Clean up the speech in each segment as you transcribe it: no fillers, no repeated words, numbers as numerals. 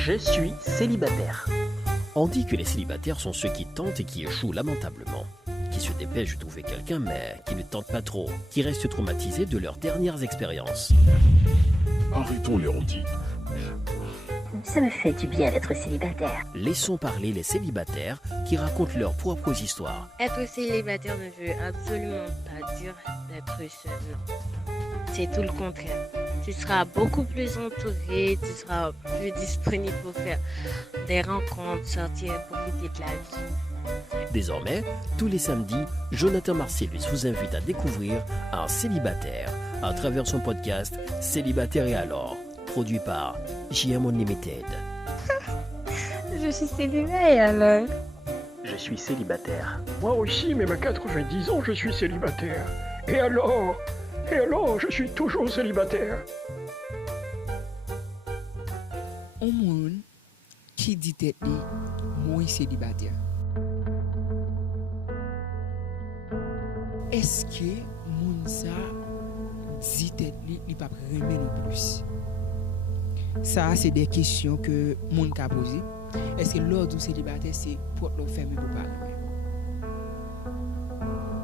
Je suis célibataire. On dit que les célibataires sont ceux qui tentent et qui échouent lamentablement, qui se dépêchent de trouver quelqu'un mais qui ne tentent pas trop, qui restent traumatisés de leurs dernières expériences. Arrêtons les rondis. Ça me fait du bien d'être célibataire. Laissons parler les célibataires qui racontent leurs propres histoires. Être célibataire ne veut absolument pas dire d'être seul, non. C'est tout le contraire. Tu seras beaucoup plus entouré, tu seras plus disponible pour faire des rencontres, sortir, profiter de la vie. Désormais, tous les samedis, Jonathan Marcellus vous invite à découvrir un célibataire à travers son podcast Célibataire et alors, produit par JM Unlimited. Je suis célibataire alors. Je suis célibataire. Moi aussi, même à 90 ans, je suis célibataire. Et alors, je suis toujours célibataire. Un monde qui dit tête li, moi célibataire. Est-ce que moun ça dit tête li pas remet non plus? Ça c'est des questions que moun ka poser. Est-ce que l'ordre du célibataire c'est pour le fermer pour pas remet?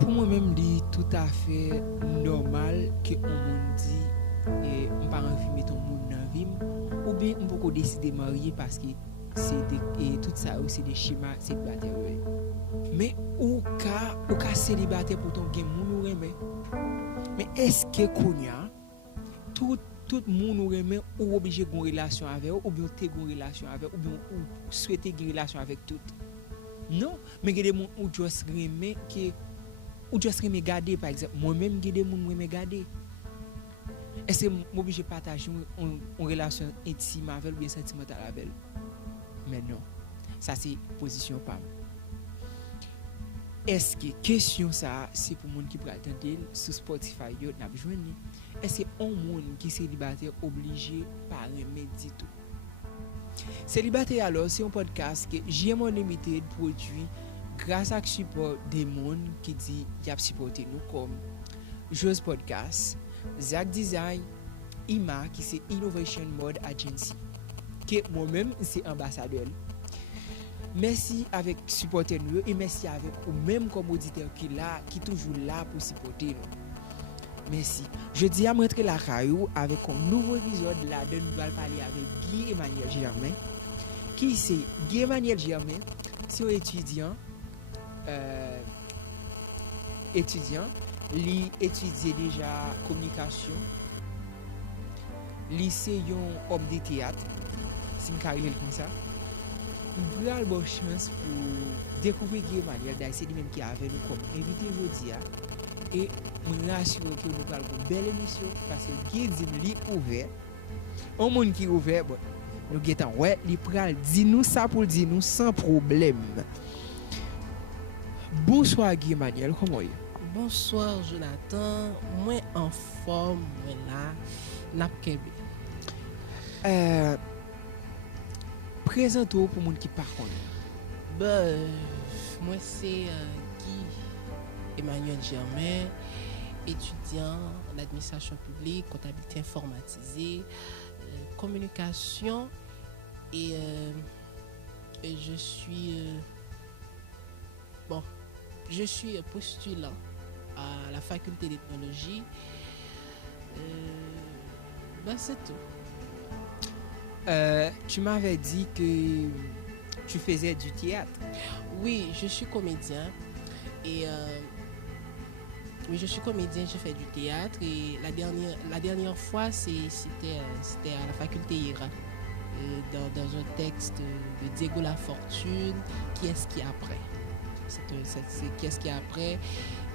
Pour moi-même, c'est tout à fait normal que on monde dit et on pas envie mettre ton monde dans vie ou bien on peut décider de marier parce que c'est et tout ça aussi des schémas célibataires. Mais ou ka célibataire pour ton gen moun ou remet. Mais est-ce que konya tout monde ou remet ou obligé gon relation avec ou bien te gon relation avec ou bien ou souhaiter une relation avec tout? Non, mais il y a des monde ou juste remet que ou juste me garder par exemple moi-même j'ai des monde me garder est-ce que m'obligé partager une relation intime avec ou bien sentimentale avec mais non ça c'est position pas est-ce que question ça c'est pour monde qui peut attendre sur Spotify yo n'a besoin est-ce que un monde qui célibataire obligé par remédier tout célibataire alors c'est un podcast que JM Unlimited produit grâce à support des monde qui dit y a supporté nous comme Jose Podcast, Zach Design, IMA qui c'est Innovation Mode Agency que moi-même c'est ambassadeur. Merci avec supporter nous et merci avec ou même comme auditeur qui toujours là pour supporter nous. Merci. Je dis à rentrer la caillou avec un nouveau épisode là de nous allons parler avec Guy Emmanuel Germain. Qui c'est Guy Emmanuel Germain? C'est un étudiant, li étudier déjà communication, lycée un homme de théâtre, si me carré comme ça. Une vraie bonne chance pour découvrir Guy Emmanuel d'ailleurs c'est lui même qui avait nous comme invité aujourd'hui et me rassure que nous parlons une belle émission parce que Guy dit li ouvert. Un monde qui ouvert bon nous guettons ouais, li pral dit nous ça pour dire nous sans problème. Bonsoir Guy Emmanuel, comment est-ce? Bonsoir Jonathan, moi en forme, moi là, n'a kebe. Présente-toi pour monde qui pas connaît. Moi c'est Guy Emmanuel Germain, étudiant en administration publique, comptabilité informatisée, communication et je suis je suis postulant à la faculté d'ethnologie. C'est tout. Tu m'avais dit que tu faisais du théâtre. Oui, je suis comédien. Et oui, je suis comédien, je fais du théâtre. Et la dernière fois, c'était à la faculté IRA. Dans un texte de Diego Lafortune, Qui est-ce qui est après? C'est qu'est-ce qu'il y a après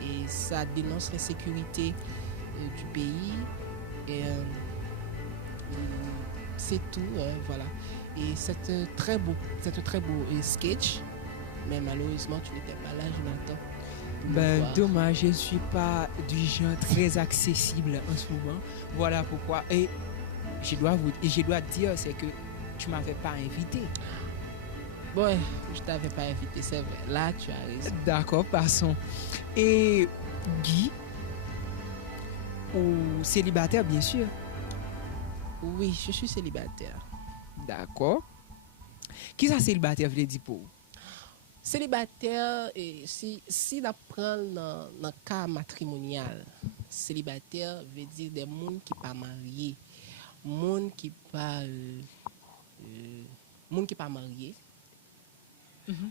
et ça dénonce l'insécurité du pays et c'est tout voilà et c'est un très beau sketch mais malheureusement tu n'étais pas là Jonathan. Dommage, je ne suis pas du genre très accessible en ce moment, voilà pourquoi et je dois dire c'est que tu m'avais pas invité. Bon, je t'avais pas invité, c'est vrai. Là, tu as raison. D'accord, passons. Et Guy, ou célibataire, bien sûr? Oui, je suis célibataire. D'accord. Qui ça célibataire veut dire pour? Célibataire, si on prend dans le cas matrimonial, célibataire veut dire des gens qui pas mariés, gens qui pas mariés.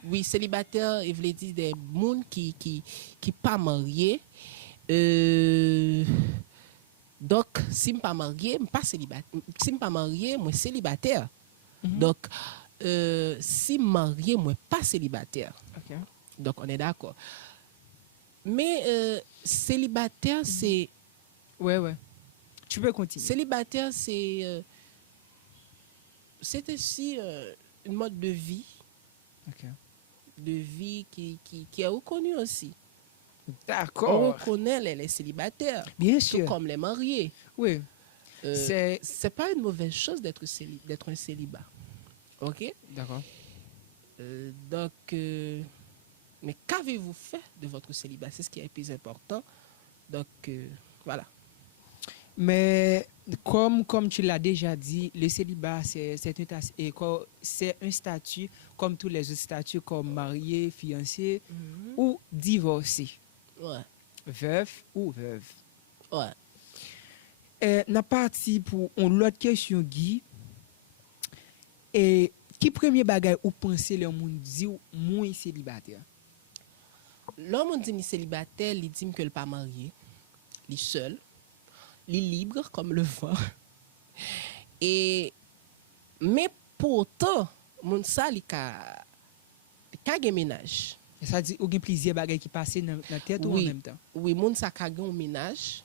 Oui, célibataire, il veut dire des gens qui pas mariés. Donc, si je pas marié, je pas célibataire. Si je pas marié, moi célibataire. Donc, si marié, moi pas célibataire. OK. Donc, on est d'accord. Mais célibataire, c'est... Ouais. Tu peux continuer. Célibataire, c'est aussi une mode de vie. OK. De vie qui est reconnue aussi. On D'accord. reconnaît les célibataires. Bien Tout sûr. comme les mariés. Oui. C'est pas une mauvaise chose d'être un célibat. OK? D'accord. Donc, mais qu'avez-vous fait de votre célibat? C'est ce qui est le plus important. Donc, voilà. Mais comme tu l'as déjà dit, le célibat, c'est un statut comme tous les autres statuts, comme marié, fiancé ou divorcé. Ouais. Veuf ou veuve. Ouais. N'a parti pour l'autre question, Guy. Et qui premier bagay ou penser le monde dit ou moins célibataire? L'homme dit célibataire, il dit que il pas marié, il est seul, il est libre comme le vent. Mais pourtant, mon ça il ka gen ménage. Ça dit ou gen plusieurs bagay qui passent dans la tête ou en même temps. Oui, mon ça ka gen ménage.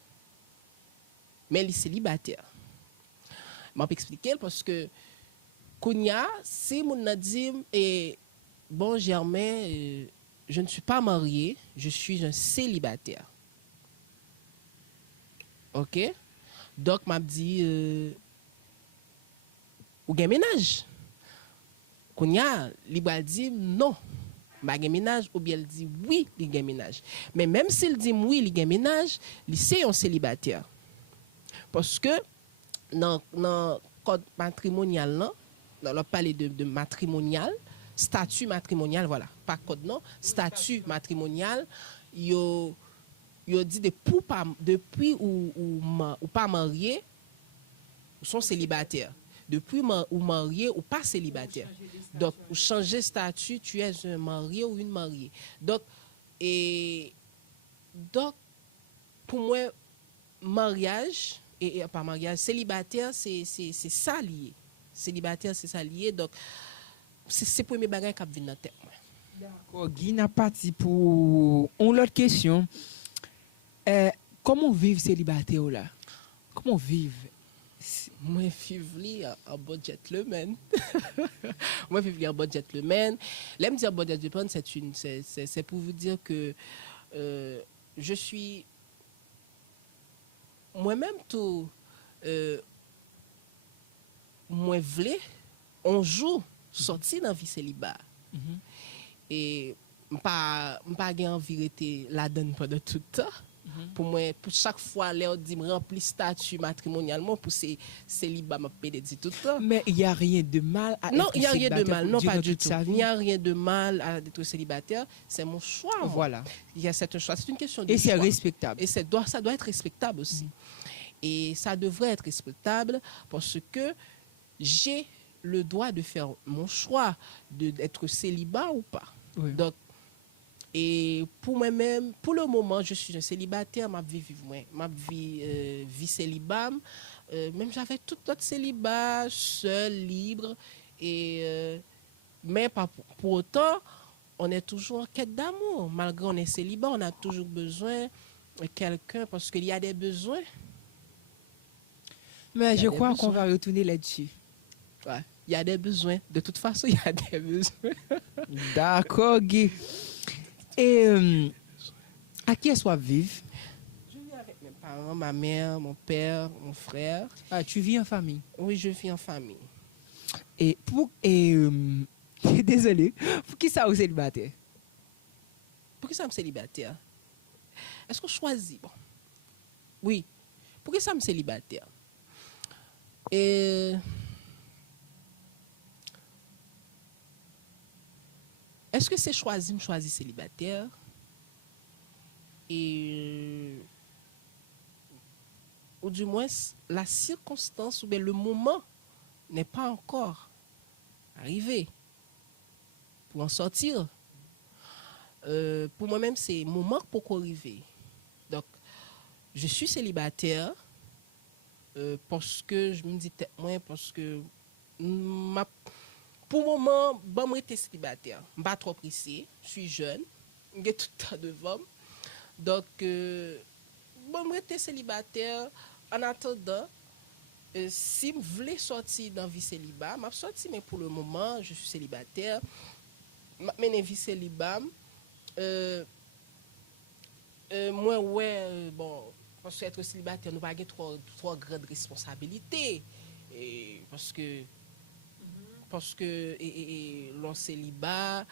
Mais il est célibataire. Je vais expliquer parce que Kounia, si mon a dit bon Germain, je ne suis pas marié, je suis un célibataire. OK? Donc m'a dit ou gen ménage. Kounia, li va dire non. Ba gen ménage ou bien il dit oui, li gen ménage. Mais même s'il dit oui, li gen ménage, li c'est un célibataire. Parce que dans le code matrimonial, on a parlé de matrimonial, statut matrimonial, voilà, pas code non, statut matrimonial, yo dit depuis ou pas marié, ou sont célibataires. Depuis ou marié ou pas célibataire. Donc, pour changer statut, tu es un marié ou une mariée. Donc, pour moi, mariage, et pas mariage, célibataire, c'est ça lié. Célibataire, c'est ça lié. Donc, c'est le premier bagage qui vient dans la tête. D'accord. Guy n'a parti pour une autre question. Comment vivre célibataire là? Comment vivre? Moi, vivre en bon gentleman. Moi, vivre en bon gentleman. L'aime dire bon gentleman, c'est pour vous dire que je suis moi-même tout moi vle on joue sorti dans vie célibat. Et pas envie rester la donne pendant tout le temps. Pour moi, pour chaque fois là on dit me remplir statut matrimonialement pour ces célibat m'a pédé tout le temps. Mais il y a rien de mal à non, être il y a rien de mal, non pas du tout. Il n'y a vie. rien de mal à être célibataire, c'est mon choix. Moi. Voilà. C'est un choix, c'est une question de Et choix. c'est respectable. Et ça doit être respectable aussi. Et ça devrait être respectable parce que j'ai le droit de faire mon choix d'être célibat ou pas. Oui. Donc, et pour moi-même, pour le moment, je suis un célibataire, ma vie vie célibat. Même j'avais tout notre célibat, seul, libre. Mais pas pour autant, on est toujours en quête d'amour. Malgré on est célibat, on a toujours besoin de quelqu'un parce qu'il y a des besoins. Mais je crois qu'on va retourner là-dessus. Ouais, il y a des besoins. De toute façon, il y a des besoins. D'accord, Guy. Et à qui est-ce que tu vives? Je vis avec mes parents, ma mère, mon père, mon frère. Ah, tu vis en famille? Oui, je vis en famille. Désolé, pour qui ça au célibataire? Pour qui ça me célibataire? Est-ce qu'on choisit? Bon. Oui. Pour qui ça me célibataire? est-ce que c'est choisi, me choisir célibataire? Et ou du moins la circonstance ou bien le moment n'est pas encore arrivé pour en sortir. Pour moi-même, c'est moment pour arriver. Donc, je suis célibataire parce que je me dis peut-être moins parce que pour le moment, bon, moi, j'étais célibataire. Je ne suis pas trop pressé. Je suis jeune. J'ai tout le temps devant. Donc, bon, moi, j'étais célibataire. En attendant, si je voulais sortir dans la vie célibat, je suis sorti, mais pour le moment, je suis célibataire. Je suis vie célibat. Moi, ouais, bon, parce qu'être célibataire, nous n'avons pas trop grande responsabilité. Parce que l'on célibat,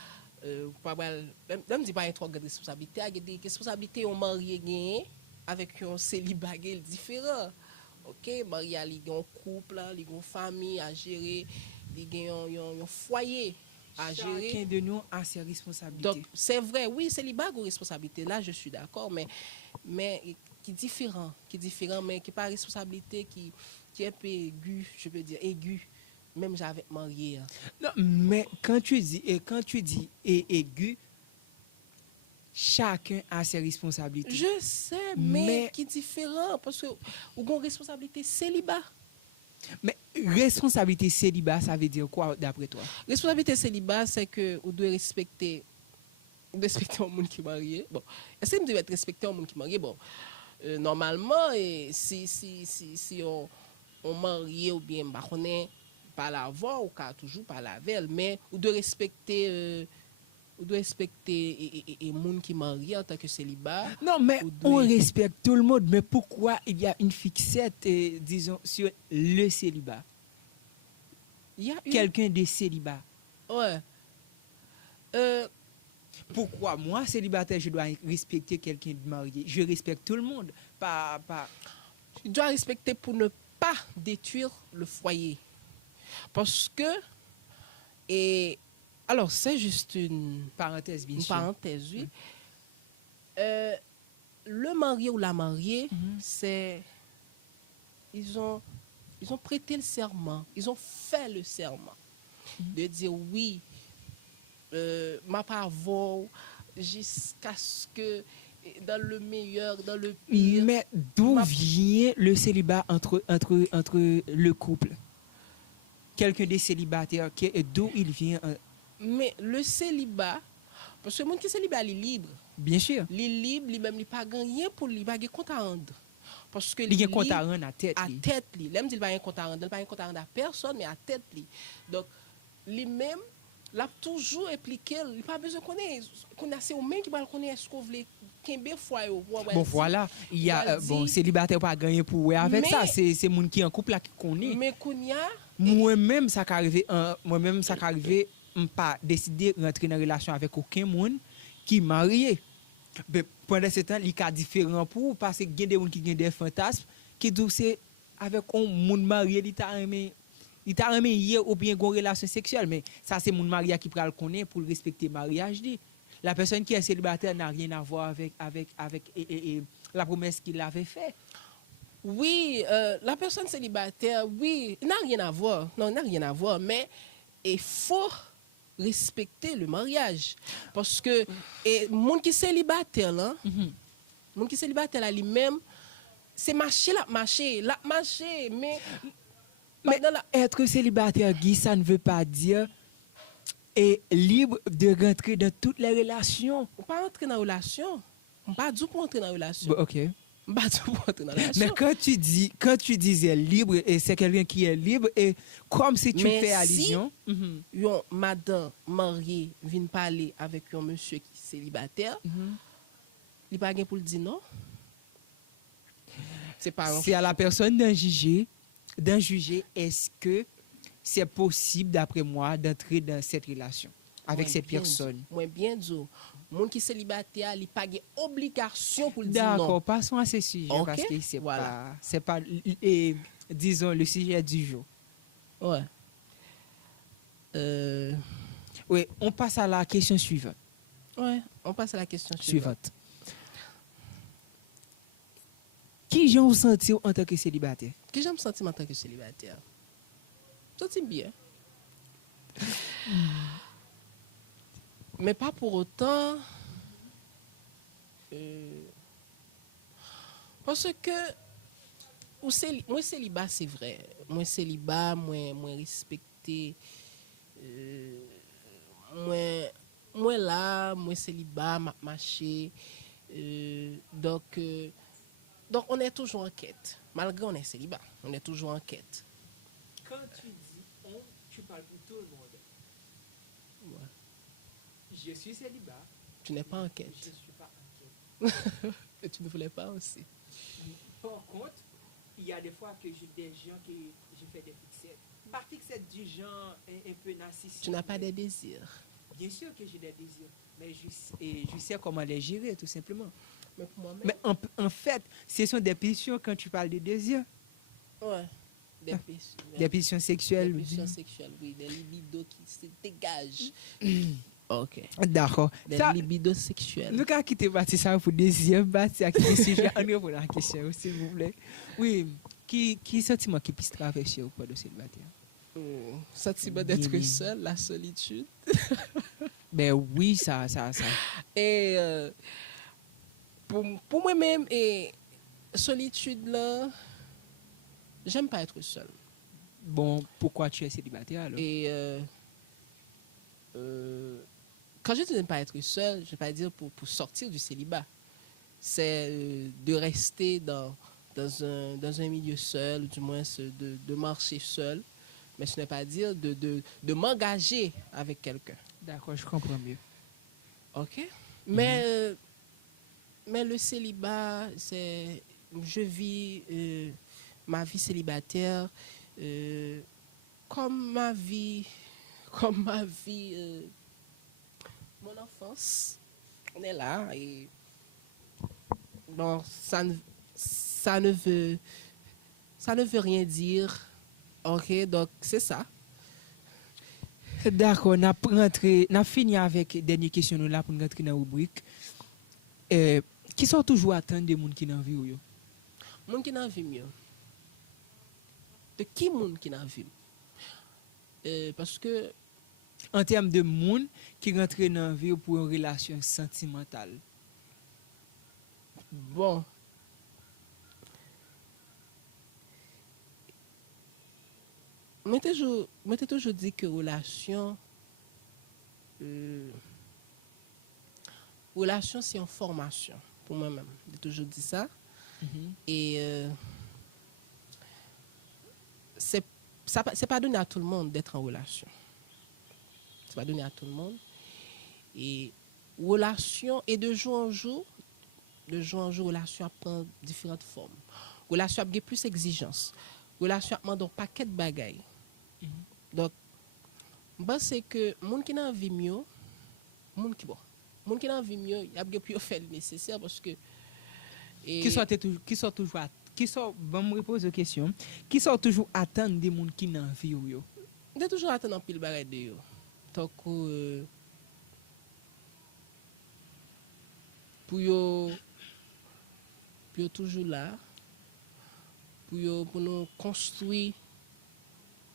même si pas trop grande responsabilité, il y a des responsabilités au marié avec un célibat différent. OK, marié a un couple, il a une famille à gérer, il a un foyer à gérer. Chacun de nous a ses responsabilités. Donc, c'est vrai, oui, célibat a une responsabilité, là je suis d'accord, mais qui est différent, mais qui n'est pas une responsabilité qui est un peu aiguë, je peux dire, aiguë, même j'avais marié. Non, mais quand tu dis aigu, chacun a ses responsabilités. Je sais, mais qui est différent, parce que vous avez une responsabilité célibat. Mais responsabilité célibat, ça veut dire quoi d'après toi? Responsabilité célibat, c'est que vous devez respecter un monde qui est marié. Bon, est-ce que vous devez respecter un monde qui est marié? Bon, normalement, si on marié ou bien on est pas la voix, ou qu'à toujours pas la veille, mais vous devez respecter les monde qui est marié en tant que célibat. Non, mais on respecte tout le monde. Mais pourquoi il y a une fixette, disons, sur le célibat? Il y a quelqu'un de célibat. Ouais. Pourquoi moi, célibataire, je dois respecter quelqu'un de marié? Je respecte tout le monde. Tu dois respecter pour ne pas détruire le foyer. Parce que... Alors, c'est juste une parenthèse, bien sûr. Parenthèse, oui. Le marié ou la mariée, c'est... Ils ont prêté le serment. Ils ont fait le serment. De dire oui, ma parole, jusqu'à ce que, dans le meilleur, dans le pire... Mais d'où vient le célibat entre le couple? Quelqu'un des célibataires, d'où il vient? Mais le célibat, parce que le monde qui est célibat, il est libre. Bien sûr. Il est libre, il n'a pas gagné pour lui, il n'a pas de compte à rendre. Parce que il a un compte à rendre à tête. À tête, lui. Même s'il n'a pas un compte à rendre, il n'a pas un compte à rendre à personne, mais à tête, lui. Donc, lui-même, il a toujours impliqué, il n'a pas besoin de connaître. C'est au même qui va connaître ce qu'on veut. Bon, voilà. Il y a, célibataire pas gagné pour avec ça. C'est le monde qui est en couple là qui connaît. Mais qu'on y a. Moi-même, ça qu'arrivé, pas décidé de rentrer dans une relation avec aucun monde qui est marié. Mais pendant ce temps, il est différent pour parce que il y a des gens qui ont des fantasmes qui disent avec un monde marié, il t'a aimé hier ou bien une relation sexuelle. Mais ça, c'est mon marié qui peut le connaître pour respecter le mariage. La personne qui est célibataire n'a rien à voir avec la promesse qu'il avait faite. Oui, la personne célibataire, oui, n'a rien à voir. Non, n'a rien à voir. Mais il faut respecter le mariage. Parce que le monde qui est célibataire, là, monde qui est célibataire, là, lui-même, c'est marcher, mais être célibataire, Guy, ça ne veut pas dire est libre de rentrer dans toutes les relations. On pas entrer dans la relation. On pas du pour entrer dans la relation. Bon, OK. On pas du pour entrer dans la relation. Mais quand tu disais libre, et c'est quelqu'un qui est libre, et comme si tu fais allusion. Si une madame mariée vient parler avec un monsieur qui est célibataire, il pas gain pour le dire non. C'est à la personne d'un juger est-ce que c'est possible, d'après moi, d'entrer dans cette relation avec cette personne. Moi, bien dit. Le monde qui est célibataire, il n'a pas d'obligation pour le dire non. D'accord, passons à ce sujet, parce que c'est pas disons, le sujet du jour. Ouais. Oui, on passe à la question suivante. Ouais, on passe à la question suivante. Qui j'en vous sentir en tant que célibataire? Qui j'aime sentir en tant que célibataire? Sentir bien. Mais pas pour autant. Parce que moi célibat c'est vrai. Moi célibat, moi respecté. Moi là, moi célibat, m'a marché. Donc on est toujours en quête. Malgré on est célibat, on est toujours en quête. Quand tu dis on, tu parles pour tout le monde. Ouais. Je suis célibat. Tu n'es pas en quête. Je ne suis pas en quête. Et tu ne voulais pas aussi. Par contre, il y a des fois que j'ai des gens que je fais des fixettes. Pas fixettes du genre un peu narcissique. Tu n'as pas des désirs. Bien sûr que j'ai des désirs, mais je sais comment les gérer, tout simplement. Mais pour moi-même. Mais en fait, ce sont des pulsions quand tu parles de désirs. Ouais. Des pulsions. Des pulsions sexuelles. Des pulsions sexuelles, oui. Des libidos qui se dégagent. Ok. D'accord. Des libidos sexuels. Nous allons quitter ça pour deuxième partie à quitter sujet. On répond à la question, s'il vous plaît. Oui. Qui sentiment qui puisse traverser au point de célibataire? Sentiment d'être seul, la solitude. Ben oui, ça. Et pour moi-même, et solitude là, j'aime pas être seul. Bon, pourquoi tu es célibataire alors? Et quand je dis ne pas être seul, je ne vais pas dire pour sortir du célibat. C'est de rester dans un milieu seul, du moins de marcher seul. Mais ce n'est pas dire de m'engager avec quelqu'un. D'accord, je comprends mieux. OK? Mais le célibat, c'est... Je vis ma vie célibataire comme ma vie... mon enfance. On est là et... Bon, ça ne veut rien dire. OK, donc c'est ça. D'accord, on a fini avec dernière question nous là pour rentrer dans la rubrique. Qui sont toujours attendre des gens qui n'en vivent yo? Moun qui n'en vivent mieux. De qui moun qui n'en vivent? Parce que en termes de monde qui rentre dans la vie pour une relation sentimentale. Bon. Moi toujours dit que relation c'est une formation pour moi-même. J'ai toujours dit ça. Et c'est pas donné à tout le monde d'être en relation. C'est pas donné à tout le monde. Et relation, et de jour en jour, relation prend différentes formes. Relation a plus d'exigences. Relation a demande un paquet de bagailles. Donc, je pense que moun qui n'a vie mieux, moun qui n'a vie mieux, il y a plus faire le nécessaire parce que qui sont bon me repose une question, qui sont toujours attendre des moun qui n'a vie yo. De toujours attendre un pile bagaille de yo. Donc pour yo toujours là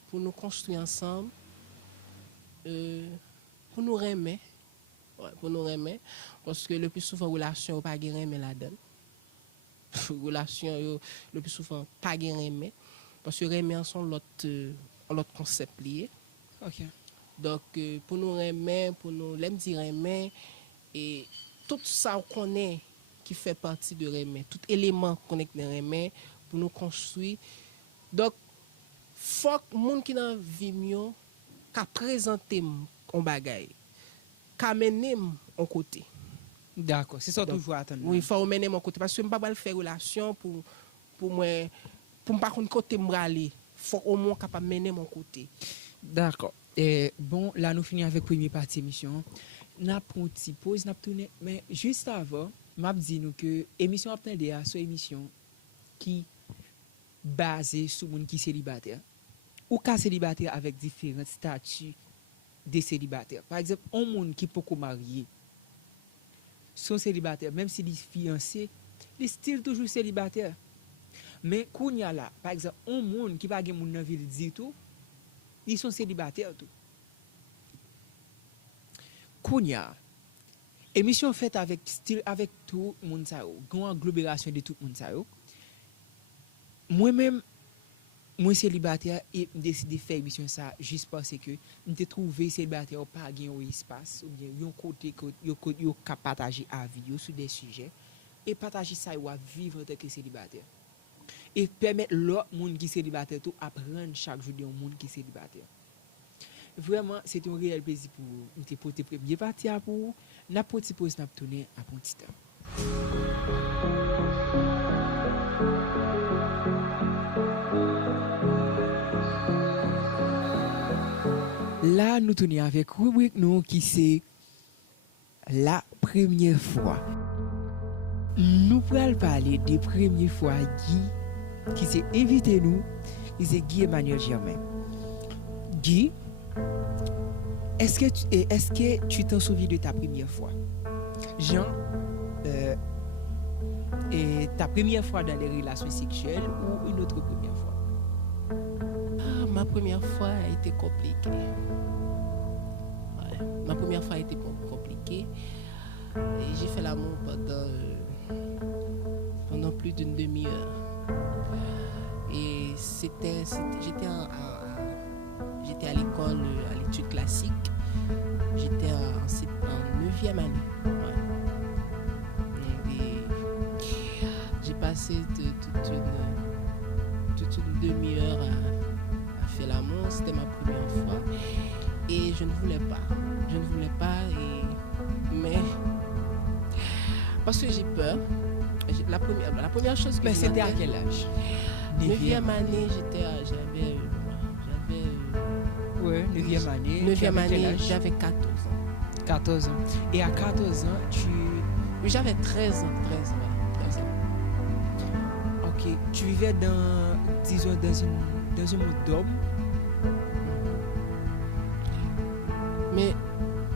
pour nous construire ensemble, pour nous aimer. Ouais, pour nous aimer. Parce que le plus souvent, relation, pas de aimer la donne. Relation, le plus souvent, pas de aimer. Parce que aimer, sont l'autre concept lié. OK. Donc, pour nous aimer, pour nous l'aime dire aimer, et tout ça qu'on connaît qui fait partie de aimer, tout élément qu'on est dans aimer, pour nous construire. Donc, faut que moun qui nan vie mieux ka présenter un bagay, ka mener en côté. D'accord, c'est ça toujours attendre. Oui, faut mener mon côté parce que m'pa pas faire relation pour moi pour pas qu'on côté m'aller. Faut au moins capable mener mon côté. D'accord. Bon, là nous finissons avec première partie émission. N'a pris une petite pause, n'a tourné mais juste avant, m'a dit nous que émission attendez à so émission qui basé sur moun qui célibataire ou cas célibataire avec différents statuts des célibataires. Par exemple, un monde qui peut marié, sont célibataires, même s'il est fiancé, il est still toujours célibataire. Mais quand il y a là, par exemple, un monde qui va gagner mon ville dit tout, ils sont célibataires tout. Quand il y a émission faite avec style avec tout le monde ça, grande agglomération de tout le monde ça. Moi-même moi célibataire et décidé faire émission ça juste parce que m'était trouvé célibataire pas gain un espace ou bien un côté que yo ka partager avis sur des sujets et partager ça ou vivre en tant que célibataire et permettre l'autre monde qui célibataire tout apprendre chaque jour d'un monde qui célibataire. Vraiment c'est un réel plaisir pour nous pour te premier partie pour n'a petit pause n'a tourner à bon petit temps. Là, nous tournons avec rubrique nous qui c'est la première fois. Nous allons parler des premières fois qui s'est invité nous, c'est Guy Emmanuel Germain. Guy, est-ce que tu t'en souviens de ta première fois? Jean, et ta première fois dans les relations sexuelles ou une autre première fois? Ma première fois a été compliquée. Ouais. Ma première fois a été compliquée. Et j'ai fait l'amour pendant plus d'une demi-heure. Et j'étais à l'école, à l'étude classique. J'étais en 9e année. Ouais. Et j'ai passé toute une demi-heure à faire l'amour. C'était ma première fois. Et je ne voulais pas. Mais parce que j'ai peur. La première chose que mais c'était à quel âge? 9e année, ouais, 9e année. 9e année, j'avais 14 ans. 14 ans. Et à 14 ans, j'avais 13 ans. Ok. Tu vivais dans un monde d'hommes? Mais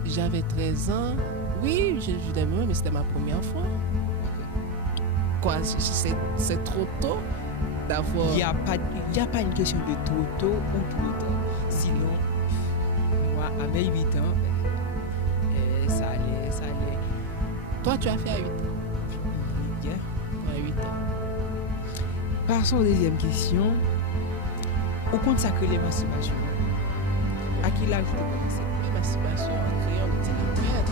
j'avais 13 ans. Oui, je vivais même, mais c'était ma première fois. Quoi, c'est trop tôt d'avoir... Il n'y a pas une question de trop tôt ou trop tard. Sinon, moi, à mes 8 ans, ça allait. Toi, tu as fait à 8 ans? Yeah. À 8 ans. Passons aux deuxième question. Au consacre les masturbations. À qui âge tu commences? Les masturbations en créole, c'est la poète.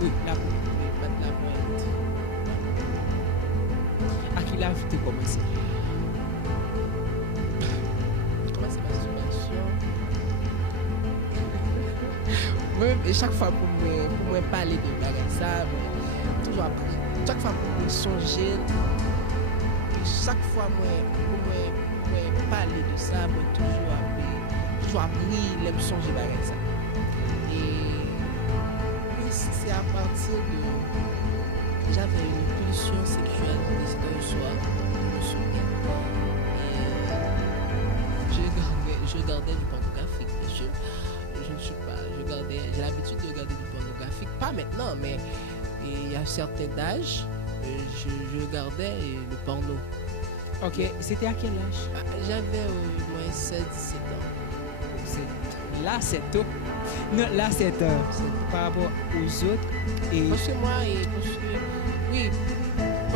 Oui, la poète. À qui âge tu commences? Comment c'est masturbation? Et chaque fois pour moi parler de ça, toujours après. Chaque fois pour me songer, chaque fois pour moi parler de ça, moi toujours appris les me songer avec ça. Et c'est à partir de j'avais une pulsion sexuelle c'était un soir, je me souviens. Et je regardais du pornographique. Je ne suis pas, j'ai l'habitude de regarder du pornographique, pas maintenant, mais il y a un certain âge, je regardais le porno. Ok, c'était à quel âge? J'avais au moins 16-17 ans. Là, c'est tôt. Non, là, c'est par rapport aux autres. Et... Parce que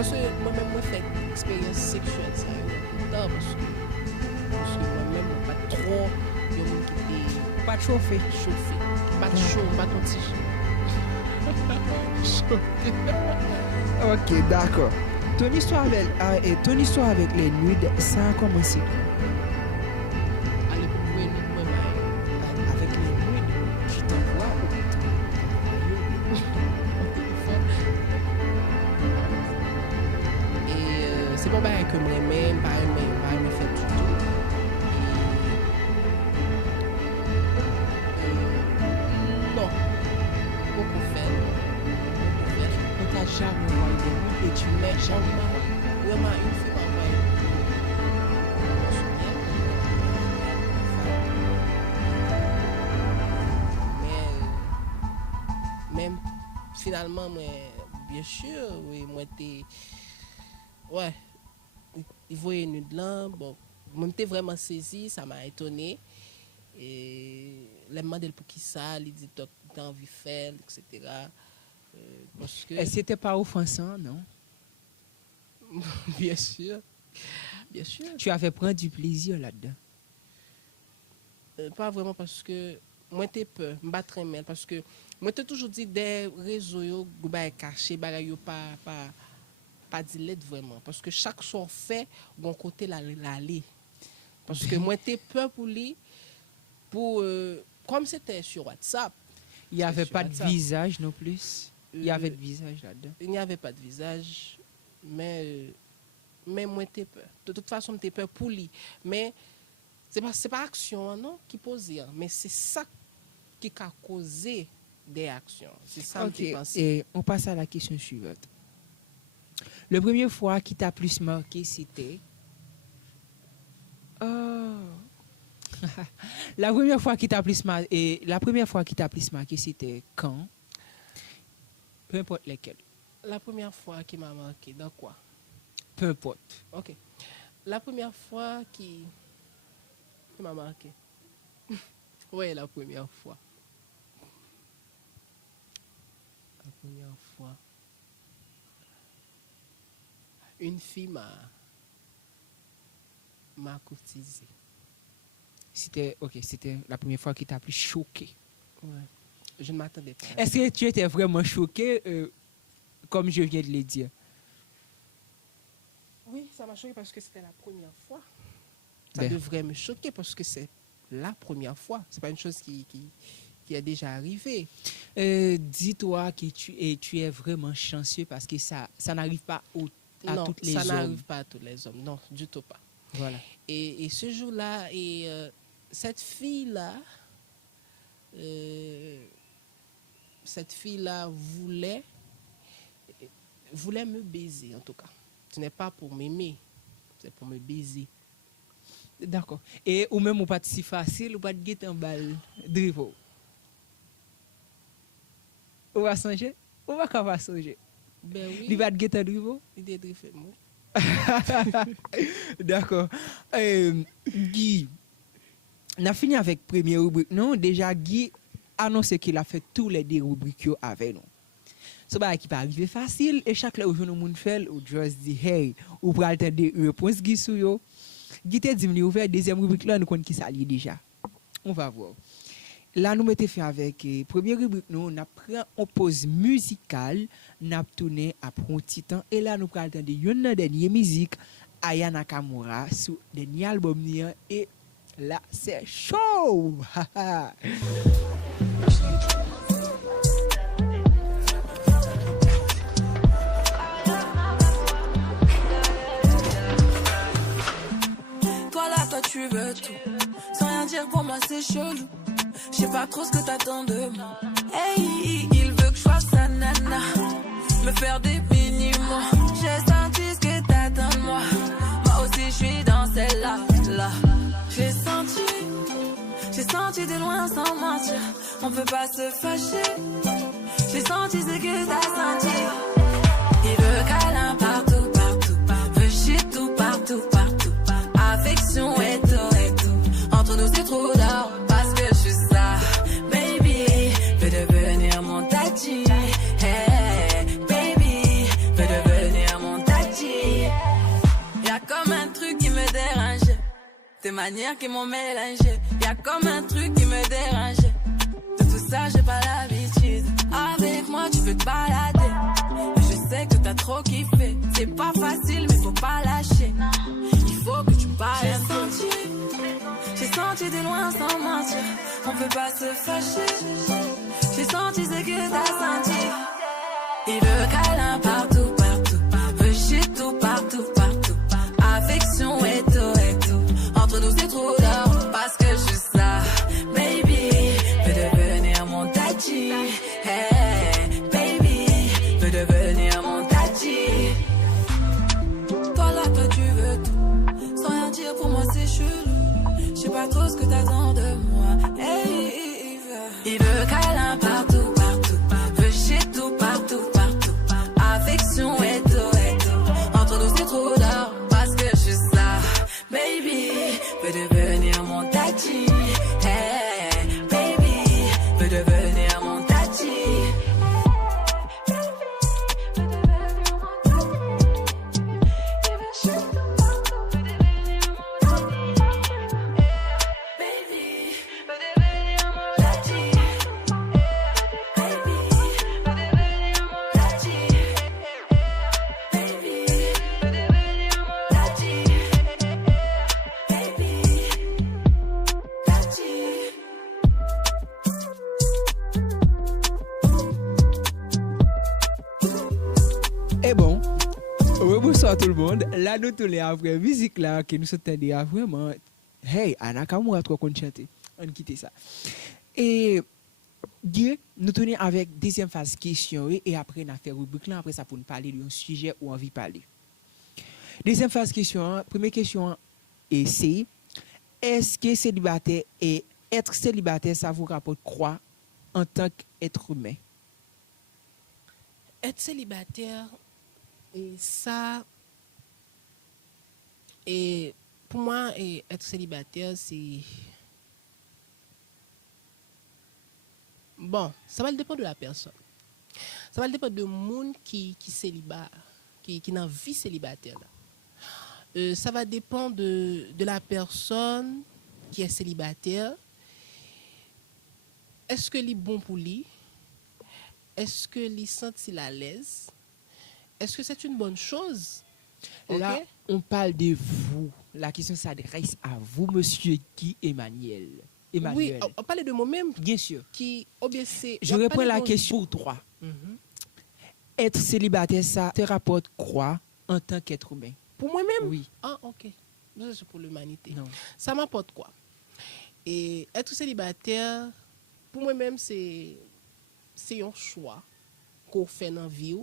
moi-même, moi, fait une expérience sexuelle, ça parce que moi-même, pas trop, pas chauffé. Pas chaud, pas ton t-shirt. Ok, d'accord. Ton histoire avec les nudes, ça a commencé. Avec les nudes, je t'envoie au et c'est pas pareil que moi-même, pas me faire tout. Non, beaucoup fait. On t'a jamais envoyé des nudes et tu n'as jamais envoyé. Vraiment, une fois envoyé. Mais finalement, moi, bien sûr, oui, moi, ouais, il voyait nous de là, bon, moi, j'étais vraiment saisi, ça m'a étonné. Et les demandé pour qui ça, il dit t'as envie de faire, etc. Parce que... Et c'était pas offensant, non? Bien sûr. Bien sûr. Tu avais pris du plaisir là-dedans? Pas vraiment parce que moi t'ai peur, me battre mal parce que moi t'ai toujours dit des réseaux yo ba caché bagay yo pas dit l'aide vraiment parce que chaque soir fait bon côté l'aller. Parce que moi t'ai peur pour lui pour comme c'était sur WhatsApp, il n'y avait pas WhatsApp. De visage non plus. Il y avait de visage là-dedans. Il n'y avait pas de visage, mais moi t'ai peur. De toute façon, t'ai peur pour lui. Mais c'est pas action non qui pose, mais c'est ça qui a causé des actions. C'est ça que je pense. Et on passe à la question suivante. La première fois qui t'a plus marqué, c'était la première fois qui t'a plus marqué, c'était quand? Peu importe lesquels. La première fois qui m'a marqué, dans quoi? Peu importe. Ok. La première fois qui m'a marqué. Oui, la première fois. La première fois. Une fille m'a courtisé. C'était la première fois qui t'a plus choqué. Ouais. Je ne m'attendais pas. Est-ce que tu étais vraiment choqué, comme je viens de le dire? Oui, ça m'a choqué parce que c'était la première fois. Ça devrait me choquer parce que c'est la première fois. C'est pas une chose qui est déjà arrivée. Dis-toi que tu es vraiment chanceux parce que ça n'arrive pas à tous les hommes. Non, ça n'arrive pas à tous les hommes. Non, du tout pas. Voilà. Et ce jour-là, cette fille-là voulait me baiser, en tout cas. Ce n'est pas pour m'aimer, c'est pour me baiser. D'accord. Et ou même ou pas si facile, ou pas de guetter en balle, drivo. Ou va songer? Ou va qu'on va songer? Ben oui. Il va de guetter drivo? Il est drivé, moi. D'accord. Guy, on a fini avec la première rubrique. Non, déjà, Guy annonce qu'il a fait tous les deux rubriques avec nous. Ce n'est pas arrivé facile. Et chaque fois où nous monde fait, ou juste dit, hey, ou pour attendre des réponses Guy sur yo. Guy te dit, ouvert deuxième rubrique là, nous connaissons qui ça lié déjà. On va voir. Là, nous mettons fait avec première rubrique, nous on pris une pause musicale, nous avons tourné après un petit temps. Et là, nous allons entendre une dernière musique, Aya Nakamura, sur le dernier album. Et là, c'est chaud! Toi tu veux tout, sans rien dire pour moi c'est chelou. Je sais pas trop ce que t'attends de moi. Hey, il veut que je sois sa nana, me faire des mini-mois. J'ai senti ce que t'attends de moi. Moi aussi je suis dans celle-là, là. J'ai senti de loin sans mentir. On peut pas se fâcher. J'ai senti ce que t'as senti. Il veut câlin partout, partout. Veut shit tout partout, partout. Affection et tout. Entre nous c'est trop d'or parce que je suis ça. Baby, veux devenir mon tati. Hey, baby, veux devenir mon tati. Y'a comme un truc qui me dérange. Tes manières qui m'ont mélangé. Y'a comme un truc qui me dérange. De tout ça j'ai pas l'habitude. Avec moi tu veux te balader. Je sais que t'as trop kiffé. C'est pas facile mais faut pas lâcher. Il faut que tu parles. J'ai senti de loin sans mentir. On peut pas se fâcher. J'ai senti ce que t'as senti. Il veut câlin partout, partout. Veut shit tout partout, partout. Affection et tout. Entre nous c'est trop d'or parce que je suis ça. Baby, veux devenir mon tati. Hey, baby, veux devenir mon tati. Toi là, toi tu veux tout. Sans rien dire pour moi c'est chelou. Je sais pas trop ce que t'attends de moi. Hey, il veut câlin partout, partout. Veut shit tout partout. Bonsoir tout le monde. Là, nous tous les après musique là, que nous sommes vraiment. Hey, Anna Kamura, trop qu'on chante. On quitte ça. Et Guy, nous tournons avec deuxième phase question oui, et après on a fait rubrique là, après ça pour nous parler d'un sujet ou envie de parler. Deuxième phase question, première question et c'est est-ce que célibataire et être célibataire ça vous rapporte quoi en tant qu'être humain? Être célibataire, et ça, et pour moi, être célibataire, c'est... Bon, ça va dépendre de la personne. Ça va dépendre de monde qui célibat, qui n'a vie célibataire. Ça va dépendre de la personne qui est célibataire. Est-ce que est bon pour lui? Est-ce que lui sent-il à l'aise? Est-ce que c'est une bonne chose? Là, Okay? on parle de vous. La question s'adresse à vous, monsieur Guy Emmanuel. Oui, on parle de moi-même. Bien sûr. Qui obéissait. Je réponds à la question pour toi. Être célibataire, ça te rapporte quoi en tant qu'être humain? Pour moi-même? Oui. Ah, ok. C'est pour l'humanité. Non. Ça m'apporte quoi? Et être célibataire, pour moi-même, c'est un choix qu'on fait dans la vie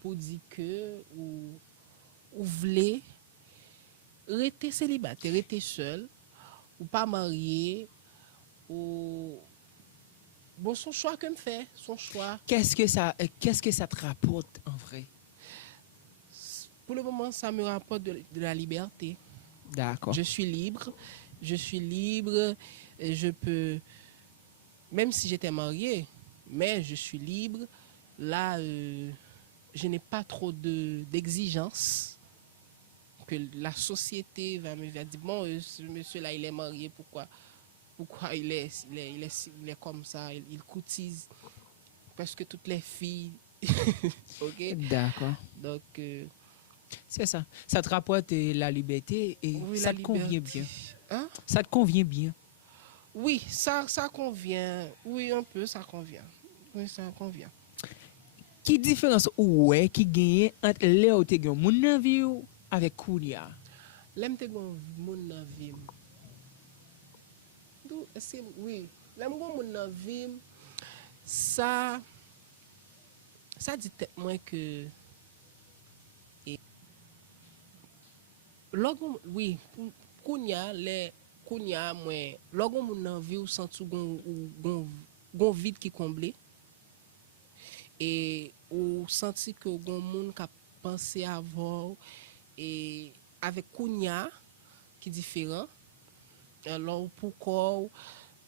pour dire que ou voulez rester célibataire, rester seul, ou pas marié, ou bon, son choix que me fait, son choix. Qu'est-ce que ça te rapporte en vrai? Pour le moment, ça me rapporte de la liberté. D'accord. Je suis libre, et je peux, même si j'étais mariée, mais je suis libre. Là, je n'ai pas trop d'exigences que la société va me dire, bon, ce monsieur-là, il est marié, pourquoi il est comme ça, il courtise presque toutes les filles. Ok? D'accord. Donc, c'est ça. Ça te rapporte la liberté et oui, ça la te convient liberté. bien. Hein? Ça te convient bien. Oui, ça convient. Oui, un peu, ça convient. Oui, ça convient. Qui différence ouais qui gagne entre Léo te gagne mon vie avec Kounia? L'aime te gagne mon vie. Oui, l'aime gagne mon vie. Ça dit tête moi que logo oui, Kounia moi logo mon vie ou senti gon vide qui comblé. Et ou senti que gon moun ka pensé avoir et avec Kounia qui différent. Alors pourquoi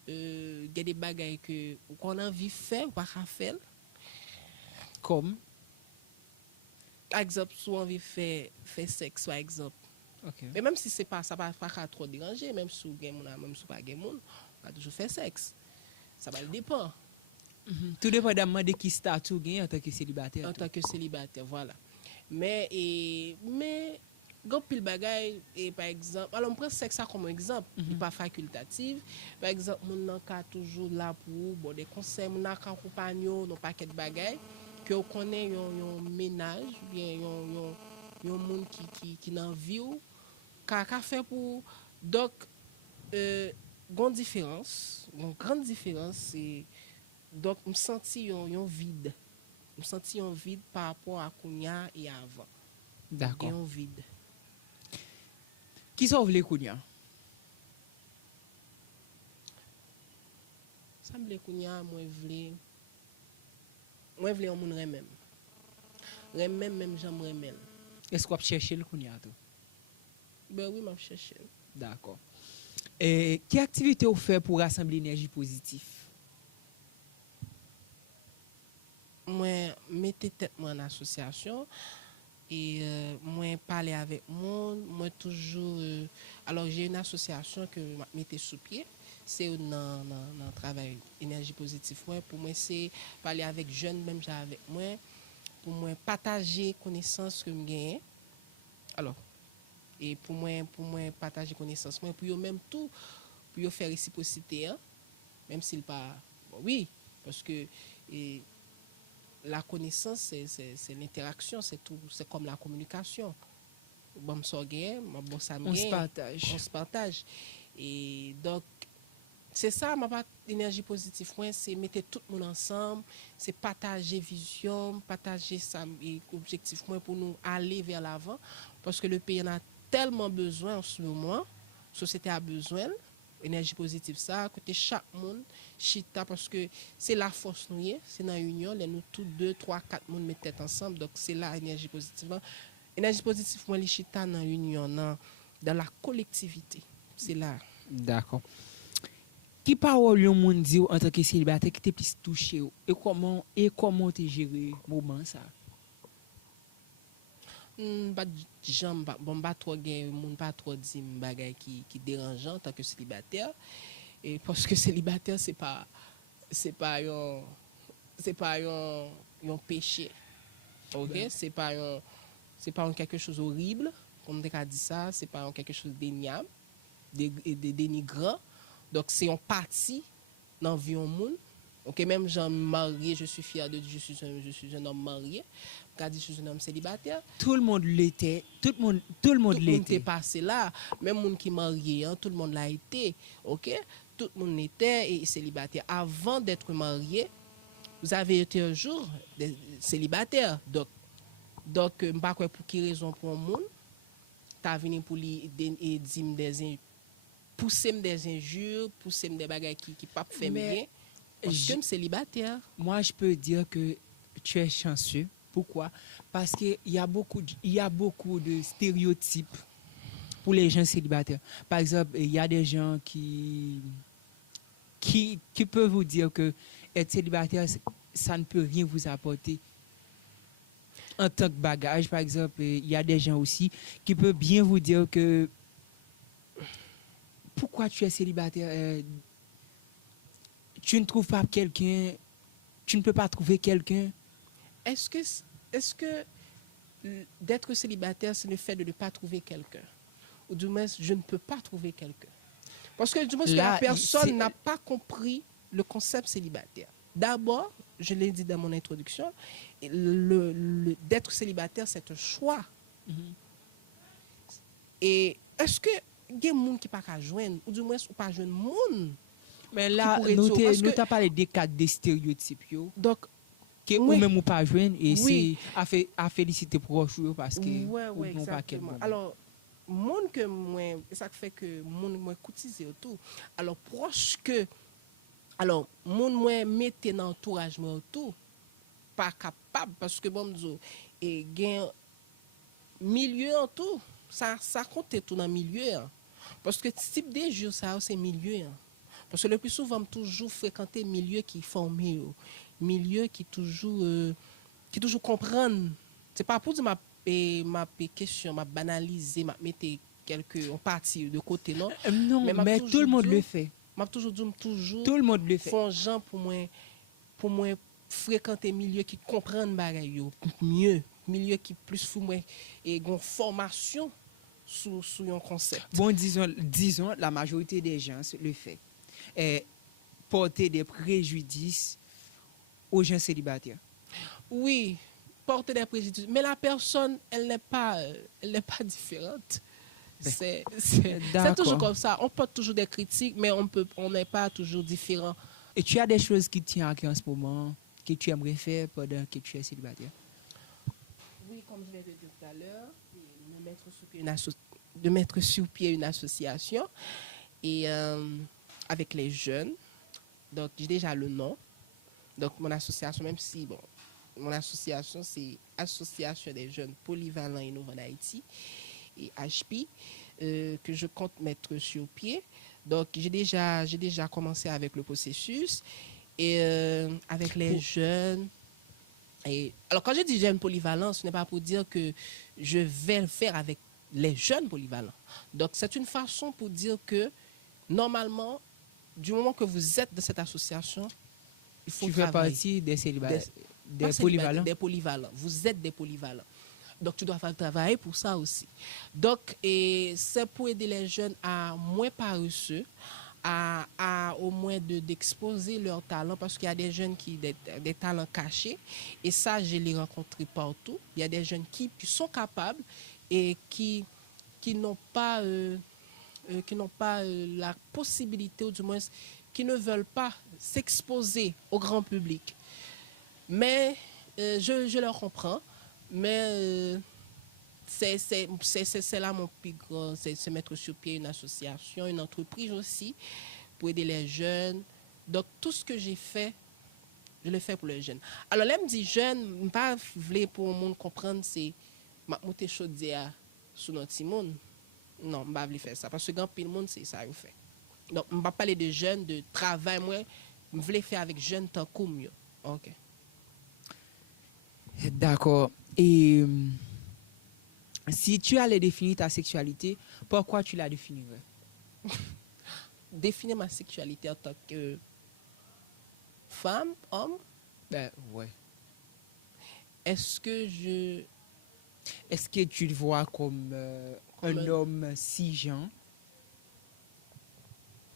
il y a des bagages que qu'on a envie faire ou pas faire comme par exemple si on envie faire sexe par exemple. Okay. Mais même si c'est pas ça pas trop déranger même si ou gen moun même si pas gen moun on va toujours faire sexe. Ça va le dépend. Tout dépendamment de qui statut gagne en tant que célibataire. En tant que célibataire, voilà. Mais grand pile bagay et par exemple, alors on prend sexe ça comme exemple, il pas facultatif. Par exemple, mon nan ka toujours là pour bon des conseils, mon nan ka compagnon, non paquet de bagay que on connaît yon ménage, bien yon monde qui nan vie ou ka fait pour donc grande différence c'est donc me senti un vide. Me senti un vide par rapport à Kounia et avant. D'accord. Un vide. Qui sauve les Kounia? Ça me Kounia moi vle un moun remem. Même j'aimerais même. Est-ce qu'on cherche le Kounia tout? Ben oui, m'a chercher. D'accord. Et quelle activité vous faites pour rassembler l'énergie positive? Moi mettez tête moi en association et moi parler avec monde, moi toujours alors j'ai une association que m'a mettez sous pied, c'est dans travail énergie positive moi pour moi c'est parler avec jeunes même avec moi pour moi partager connaissances que me gagne. Alors et pour moi partager connaissances moi pour eux même tout pour eux faire réciprocité hein? Même s'il pas bon, oui parce que la connaissance, c'est l'interaction, c'est tout, c'est comme la communication. Bon, on se partage. Et donc, c'est ça, ma part d'énergie positive, c'est mettre tout le monde ensemble, c'est partager vision, partager ça, et objectif pour nous aller vers l'avant, parce que le pays en a tellement besoin en ce moment, la société a besoin, énergie positive, ça, côté chaque monde, chita, parce que c'est la force nous, c'est dans l'union, nous tous 2, 3, 4 monde mettent tête ensemble, donc c'est là énergie positive. Énergie positive, moi, les chita dans l'union, dans la collectivité, c'est là. D'accord. Qui parole yon moun di en tant que célibataire qui t'est plus touché et comment t'es géré moment ça? Pas trop gay, moun pas trop di bagay qui dérangeant en tant que célibataire et parce que célibataire c'est pas un péché. OK, ben. c'est pas quelque chose horrible comme on a dit ça, c'est pas quelque chose d'éniable, dénigrant. Donc, c'est une partie dans la vie au monde. Ok, même j'en marié, je suis fier de dire je suis un homme marié. Quand je suis un homme célibataire. Tout le monde l'était. Tout le monde l'était passé là. Même monde qui est marié, tout le monde l'a été. Ok, tout le monde était et célibataire. Avant d'être marié, vous avez été un jour célibataire. Donc, je ne sais pas pour quelle raison pour le monde. Tu as venu pour lui dire pousser des injures, pousser des bagages qui pas fait bien. Parce que je suis célibataire. Moi, je peux dire que tu es chanceux. Pourquoi? Parce qu'il y a beaucoup de stéréotypes pour les gens célibataires. Par exemple, il y a des gens qui peuvent vous dire que être célibataire, ça ne peut rien vous apporter. En tant que bagage, par exemple, il y a des gens aussi qui peuvent bien vous dire que pourquoi tu es célibataire? Tu ne trouves pas quelqu'un, tu ne peux pas trouver quelqu'un. Est-ce que d'être célibataire, c'est le fait de ne pas trouver quelqu'un? Ou du moins, je ne peux pas trouver quelqu'un. Parce que du moins, la personne n'a pas compris le concept célibataire. D'abord, je l'ai dit dans mon introduction, d'être célibataire, c'est un choix. Et est-ce que il y a des gens qui ne peuvent pas joindre, ou du moins, ou pas joindre monde? Mais là, nous t'as parlé des cas des stéréotypes. Donc, que ou même ou pas joindre, et c'est à féliciter proche parce que oui, exactement. Alors, monde que moi, ça fait que monde moi cotisé autour. Alors, proche que, alors, monde moi mettez dans l'entourage moi autour, pas capable, parce que bon, et gain milieu en tout. Ça compte tout dans le milieu. Hein. Parce que type de jeu, ça, c'est milieu. Hein. Parce que le plus souvent, je toujours fréquenter milieu qui formé, milieu qui toujours comprendre. C'est pas pour dire ma question, ma banaliser, ma mettre quelques en partie de côté, non? Non, mais tout le monde le fait. M'a toujours dit tout le monde le fait. Font gens pour moi fréquenter milieu qui comprennent bagaille mieux, milieu qui plus fou moi et gon formation sur un concept. Bon, disons la majorité des gens le fait. Porter des préjudices aux gens célibataires. Oui, porter des préjudices, mais la personne elle n'est pas différente. C'est toujours comme ça. On porte toujours des critiques, mais on n'est pas toujours différent. Et tu as des choses qui tiennent à cœur en ce moment, que tu aimerais faire pendant que tu es célibataire? Oui, comme je l'ai dit tout à l'heure, de mettre sur pied une association et avec les jeunes. Donc, j'ai déjà le nom. Donc, mon association, même si, bon, mon association, c'est Association des jeunes polyvalents innovants d'Haïti, et HP, que je compte mettre sur pied. Donc, j'ai déjà commencé avec le processus, et avec les jeunes. Et, alors, quand je dis jeunes polyvalents, ce n'est pas pour dire que je vais le faire avec les jeunes polyvalents. Donc, c'est une façon pour dire que, normalement, du moment que vous êtes dans cette association, il faut travailler. Tu fais partie des célibataires, des polyvalents. Des polyvalents. Vous êtes des polyvalents. Donc, tu dois faire travailler pour ça aussi. Donc, c'est pour aider les jeunes à moins paresseux, à au moins d'exposer leurs talents, parce qu'il y a des jeunes qui des talents cachés, et ça, je les rencontré partout. Il y a des jeunes qui sont capables et qui n'ont pas, la possibilité, ou du moins qui ne veulent pas s'exposer au grand public. Mais je leur comprends, mais c'est là mon plus grand, c'est mettre sur pied une association, une entreprise aussi, pour aider les jeunes. Donc, tout ce que j'ai fait, je le fais pour les jeunes. Alors, là, me dit jeunes, je ne pas voulais pour le monde comprendre, c'est ma monter chaudière sous notre monde. Non, je ne pas voulais faire ça, parce que quand le monde, c'est ça, je fais. Donc, je ne vais pas parler de jeunes, de travail, moi, je voulais faire avec jeunes tant que mieux. OK. D'accord. Et si tu allais définir ta sexualité, pourquoi tu la définirais? Définir ma sexualité en tant que femme, homme? Ben, ouais. Est-ce que tu le vois comme un homme cisgenre,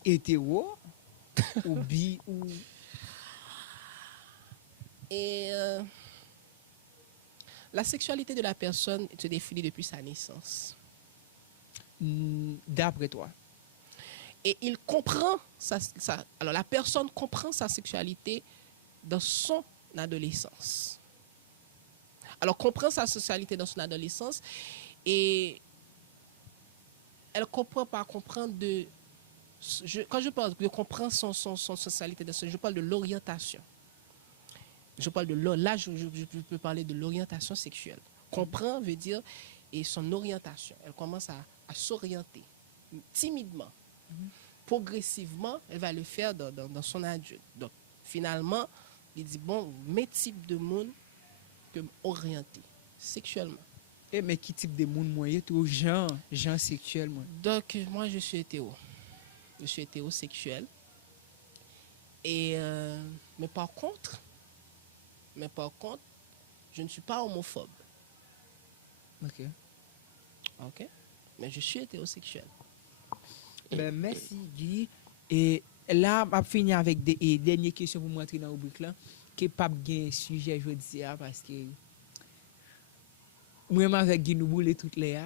hétéro, ou bi, ou... Et la sexualité de la personne se définit depuis sa naissance. D'après toi? Et il comprend alors la personne comprend sa sexualité dans son adolescence. Alors comprend sa sexualité dans son adolescence et elle comprend par comprendre quand je parle de comprendre son sexualité, je parle de l'orientation. Je parle là, je peux parler de l'orientation sexuelle. Comprend veut dire et son orientation. Elle commence à s'orienter timidement. Progressivement, elle va le faire dans son adulte. Donc, finalement, il dit, bon, mes types de monde que m'orienter sexuellement. Et mais qui type de monde moyen, tout genre sexuel, moi? Donc, moi, je suis hétéro. Je suis hétérosexuel. Et, mais par contre, je ne suis pas homophobe. OK. Mais je suis hétérosexuel. Ben, merci, Guy. Et là, je vais finir avec des dernières questions pour montrer dans la rubrique là. Qui n'est pas un sujet, je dis, parce que moi-même avec Guy, nous boulons toutes les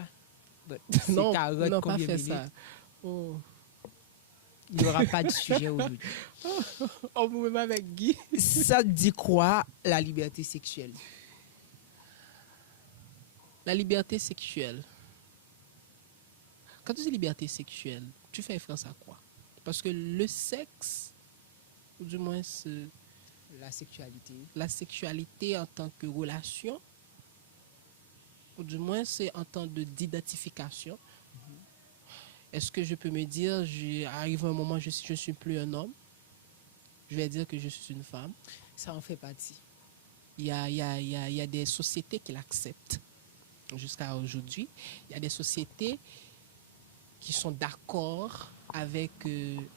Non, pas faire ça. Oh. Il n'y aura pas de sujet aujourd'hui. On peut même avec Guy. Ça dit quoi, la liberté sexuelle? La liberté sexuelle. Quand tu dis liberté sexuelle, tu fais référence à quoi? Parce que le sexe, ou du moins la sexualité en tant que relation, ou du moins c'est en tant d'identification. Est-ce que je peux me dire, arrive un moment, je ne suis plus un homme, je vais dire que je suis une femme? Ça en fait partie. Il y a des sociétés qui l'acceptent jusqu'à aujourd'hui. Il y a des sociétés qui sont d'accord avec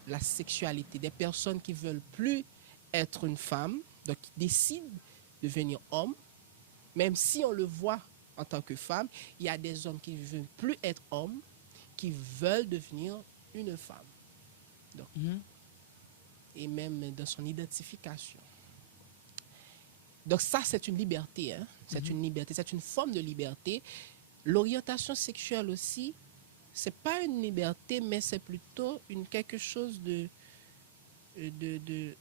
la sexualité. Des personnes qui ne veulent plus être une femme, donc qui décident de devenir homme, même si on le voit en tant que femme. Il y a des hommes qui ne veulent plus être hommes, qui veulent devenir une femme. Donc, et même dans son identification. Donc ça, c'est une liberté. Hein? C'est une liberté, c'est une forme de liberté. L'orientation sexuelle aussi, c'est pas une liberté, mais c'est plutôt quelque chose de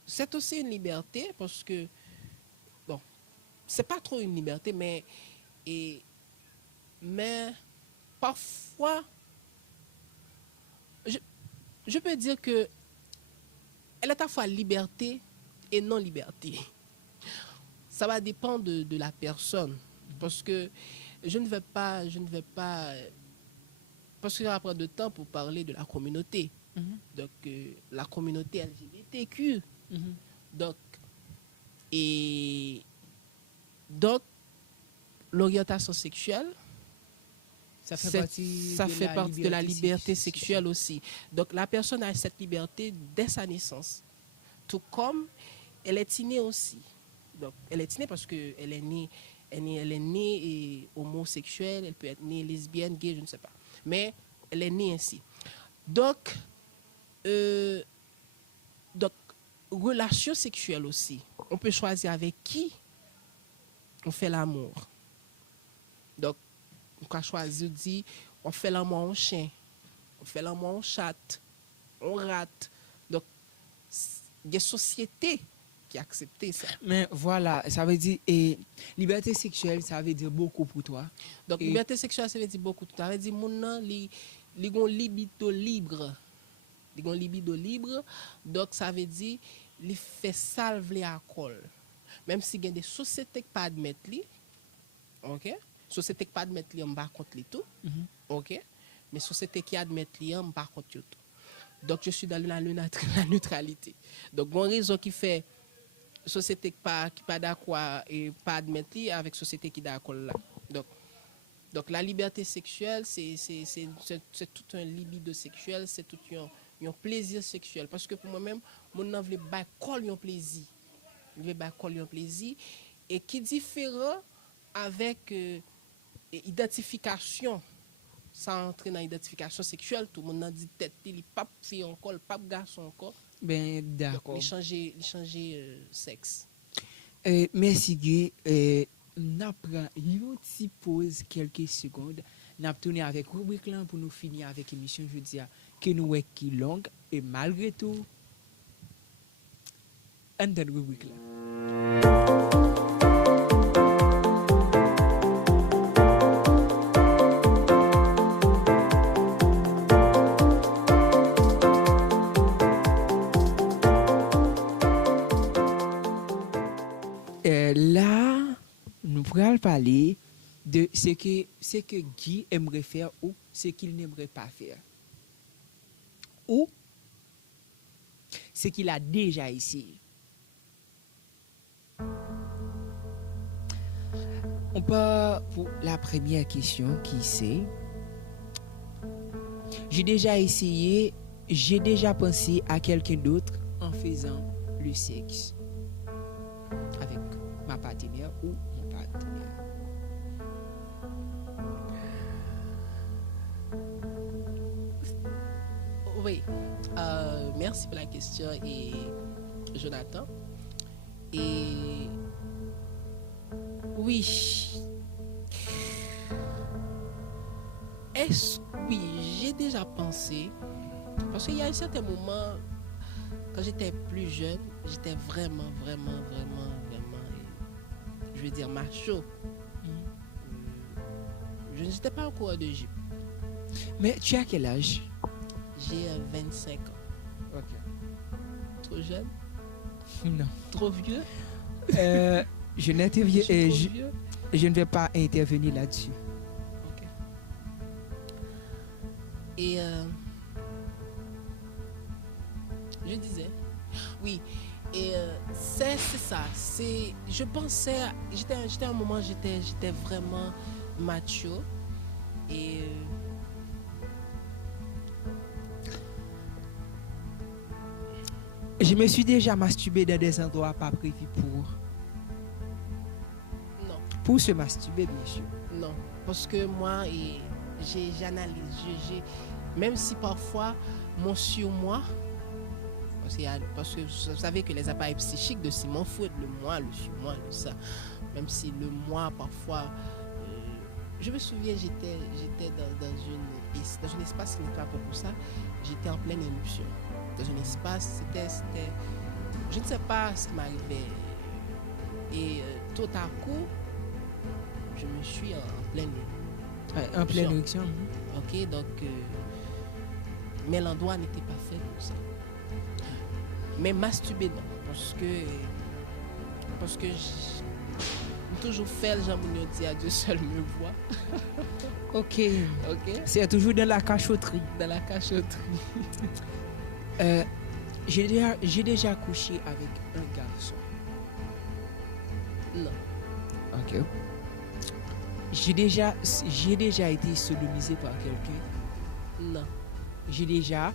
c'est aussi une liberté parce que, bon, c'est pas trop une liberté, mais parfois, je peux dire que elle est à la fois liberté et non-liberté. Ça va dépendre de la personne. Parce que je ne vais pas parce qu'il va prendre de temps pour parler de la communauté. Donc, la communauté LGBTQ. Donc, l'orientation sexuelle, ça fait partie de la liberté sexuelle aussi. Donc, la personne a cette liberté dès sa naissance. Tout comme elle est innée aussi. Donc, elle est innée parce qu'elle est née, et homosexuelle, elle peut être née lesbienne, gay, je ne sais pas. Mais elle est née ainsi. Donc, Donc, relation sexuelle aussi. On peut choisir avec qui on fait l'amour. Donc, on peut choisir, dit, on fait l'amour au chien, on fait l'amour au chat, on rate. Donc, il y a des sociétés qui acceptent ça. Mais voilà, ça veut dire, et liberté sexuelle, ça veut dire beaucoup pour toi. Donc, Et- liberté sexuelle, ça veut dire beaucoup. Ça veut dire, mon nan, li gon libido libre. Li gon libido libre. Donc, ça veut dire, li fait salve les alcool. Même si il y a des sociétés qui pas admettent li, ok? Sociétés qui pas admettent li, on pas contre li tout, ok? Mais sociétés qui admettent li, on pas contre yo tout. Donc, je suis dans la neutralité. Donc, une raison qui fait société qui pas d'accord et pas admettre li avec société qui d'accord là. Donc la liberté sexuelle, c'est tout un libido sexuel, c'est tout un plaisir sexuel. Parce que pour moi-même, mon nan vle bay kol yon plaisir. Il veut bay kol yon plaisir. Et qui est différent avec identification. Sans entrer dans l'identification sexuelle, tout le monde a dit tête, il pas fille encore, pas garçon encore. Ben, Donc, d'accord. il changer sexe. Merci Guy. N'a prend une petite pause quelques secondes. N'a tourné avec rubrique là pour nous finir avec émission jeudi que nous est qui longue et malgré tout on donne rubrique là. Là, nous pourrons parler de ce que Guy aimerait faire ou ce qu'il n'aimerait pas faire. Ou ce qu'il a déjà essayé. On part pour la première question qui c'est: j'ai déjà essayé, j'ai déjà pensé à quelqu'un d'autre en faisant le sexe avec ma partenaire ou mon partenaire. Oui, merci pour la question et Jonathan. Et oui, oui, j'ai déjà pensé, parce qu'il y a un certain moment, quand j'étais plus jeune, j'étais vraiment, je veux dire macho. Je n'étais pas encore coureur de Jeep. Mais tu as quel âge? J'ai 25 ans. Ok. Trop jeune? Non. Trop vieux? Je n'interviens, Je suis trop vieux? je ne vais pas intervenir là-dessus. Ok. Et je disais, oui, et c'est ça. Je pensais, j'étais à un moment, j'étais vraiment macho et Je me suis déjà masturbé dans des endroits pas prévus non. pour se masturber, bien sûr. Non, parce que moi, j'analyse, même si parfois mon surmoi, parce que vous savez que les appareils psychiques de Simon Freud, le moi, le surmoi, le ça, même si le moi parfois, je me souviens, j'étais dans un espace qui n'était pas pour ça, j'étais en pleine éruption. Dans un espace, c'était, je ne sais pas ce qui m'arrivait. Et tout à coup, je me suis en pleine En pleine érection. Ok, donc, mais l'endroit n'était pas fait pour ça. Mais masturber, non, parce que j'ai toujours fait le genre mon dit à Dieu seul me voit. Ok. Ok. C'est toujours dans la cachotterie. Dans la cachotterie. J'ai déjà couché avec un garçon. Non. Ok. J'ai déjà été sodomisé par quelqu'un. Non. J'ai déjà.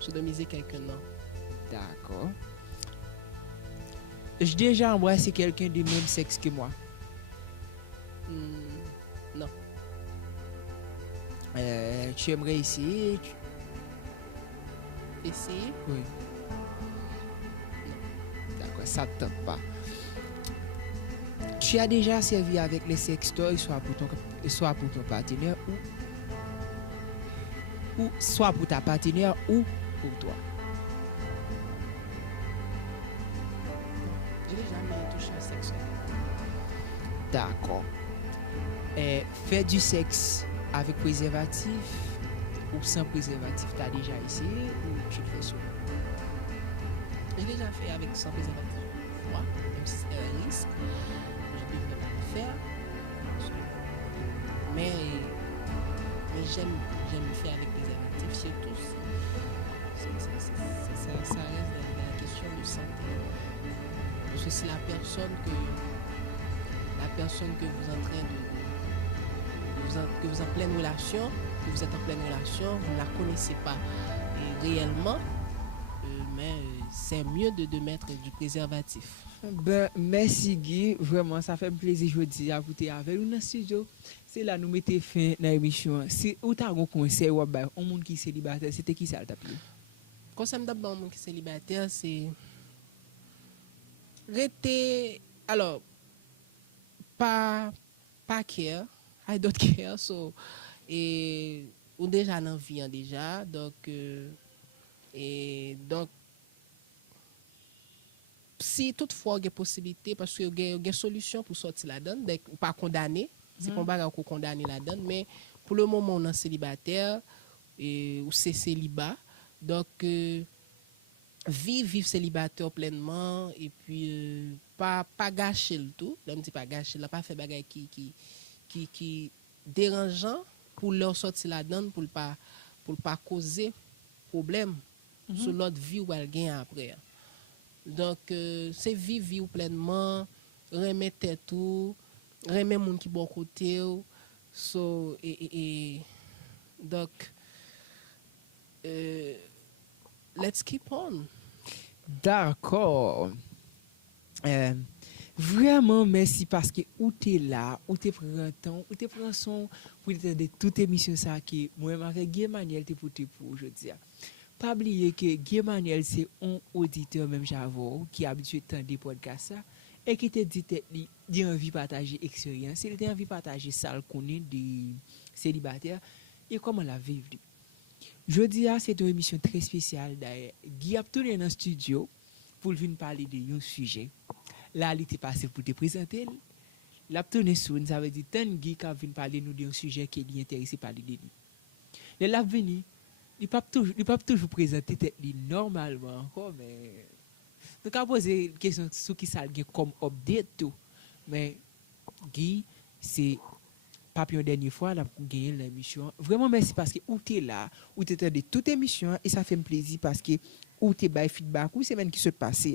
Sodomiser quelqu'un, non. D'accord. J'ai déjà embrassé quelqu'un du même sexe que moi. Non. Tu aimerais essayer? Essayer? Oui. ça te tente pas. Tu as déjà servi avec les sextoys, soit pour ton partenaire ou soit pour ta partenaire ou pour toi. Je n'ai jamais touché un sexe. D'accord. Faire du sexe avec préservatif ou sans préservatif, tu as déjà essayé ou tu le fais souvent? J'ai déjà fait avec sans préservatif. Moi, même si c'est un risque, je ne devrais pas le faire. Mais j'aime le faire avec préservatif, surtout ça reste la question de santé. Parce que si la personne que vous êtes en train que vous êtes en pleine relation, vous ne la connaissez pas réellement, mais c'est mieux de mettre du préservatif. Ben, merci Guy, vraiment ça fait un plaisir aujourd'hui à vous avec nous dans le studio. C'est là nous mettons fin dans l'émission. Si vous avez un conseil ou un monde qui est célibataire, c'était qui ça t'a plu? Conseil d'abord monde qui est célibataire, c'est rester alors pas care, I don't care, so et ou déjà dans vie déjà, donc si toutefois il y a possibilité parce que il y a une solution pour sortir la donne, ou pas condamné, c'est qu'on va condamner la donne, mais pour le moment on est célibataire et ou c'est célibat, donc vivre célibataire pleinement et puis pas gâcher le tout, là me dit pas gâcher, là pas faire bagay qui dérangeant pour leur sortir la donne pour pas causer problème sur l'autre vie ou elle gagne après. Donc c'est vivre pleinement, remettre tout, remettre moun qui bon côté, so donc let's keep on. D'accord. Vraiment merci parce que ou t'es là, ou t'es prend temps, ou t'es prend son pour de toute émission ça qui moi avec Guy Emmanuel t'es pour aujourd'hui. Pas oublier que Guy Emmanuel c'est un auditeur même j'avoue qui habitué tant des podcasts ça et qui te dit envie partager expérience, il a envie partager ça le connaît des célibataires et comment la vivre. Jeudi c'est une émission très spéciale d'ailleurs. Guy a tourné dans le studio pour venir parler de un sujet. Là, il était passé pour te présenter. L'a tourné soon, ça veut dire tant Guy qui vient parler nous d'un sujet qui est intéressé par lui. Le l'a venu, il pas toujours présenter tête normalement encore mais donc à poser une question sur qui ça comme update tout. Mais Guy c'est pas une dernière fois là pour gagner l'émission. Vraiment merci parce que ou tu es là, ou tu es de toute émission et ça fait un plaisir parce que ou tu es feedback ou semaine qui se passe.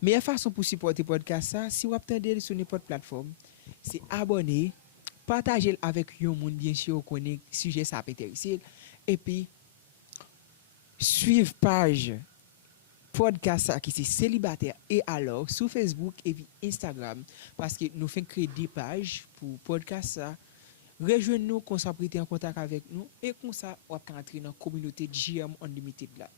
Meilleure façon pour supporter podcast ça, si vous attendez sur n'importe plateforme, c'est abonner, partager avec un monde bien sûr connaît sujet ça peut intéresser et puis suivre page podcast ça qui c'est célibataire et alors sur Facebook et puis Instagram parce que nous faisons créer des pages pour podcast ça. Rejoignez-nous qu'on soit prêté en contact avec nous et comme ça on va entrer dans la communauté JM Unlimited là.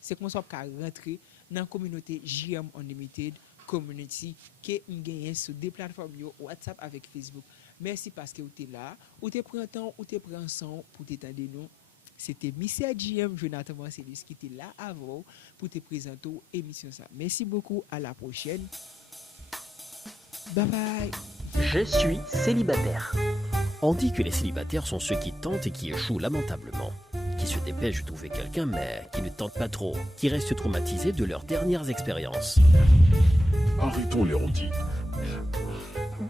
C'est comme ça qu'on va rentrer dans la communauté JM Unlimited community qui est gagnée sur des plateformes WhatsApp avec Facebook. Merci parce que vous êtes là, vous êtes pris temps, vous êtes pris ensemble pour t'étendre nous. C'était Mr. JM Jonathan Marcellus qui était là avant pour te présenter l'émission ça. Merci beaucoup, à la prochaine. Bye bye. Je suis célibataire. On dit que les célibataires sont ceux qui tentent et qui échouent lamentablement, qui se dépêchent de trouver quelqu'un mais qui ne tentent pas trop, qui restent traumatisés de leurs dernières expériences. Arrêtons les rondis.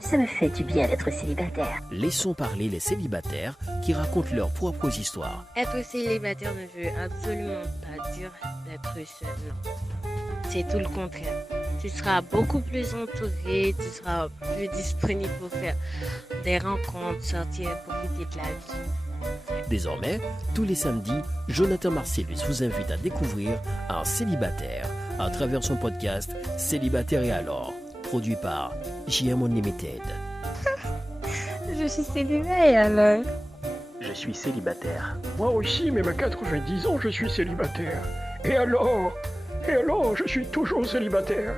Ça me fait du bien d'être célibataire. Laissons parler les célibataires qui racontent leurs propres histoires. Être célibataire ne veut absolument pas dire d'être seul, non. C'est tout le contraire. Tu seras beaucoup plus entouré, tu seras plus disponible pour faire des rencontres, sortir, profiter de la vie. Désormais, tous les samedis, Jonathan Marcellus vous invite à découvrir un célibataire à travers son podcast Célibataire et alors, produit par JM Unlimited. Je suis célibataire alors. Je suis célibataire. Moi aussi, même à 90 ans, je suis célibataire. Et alors Et alors, je suis toujours célibataire.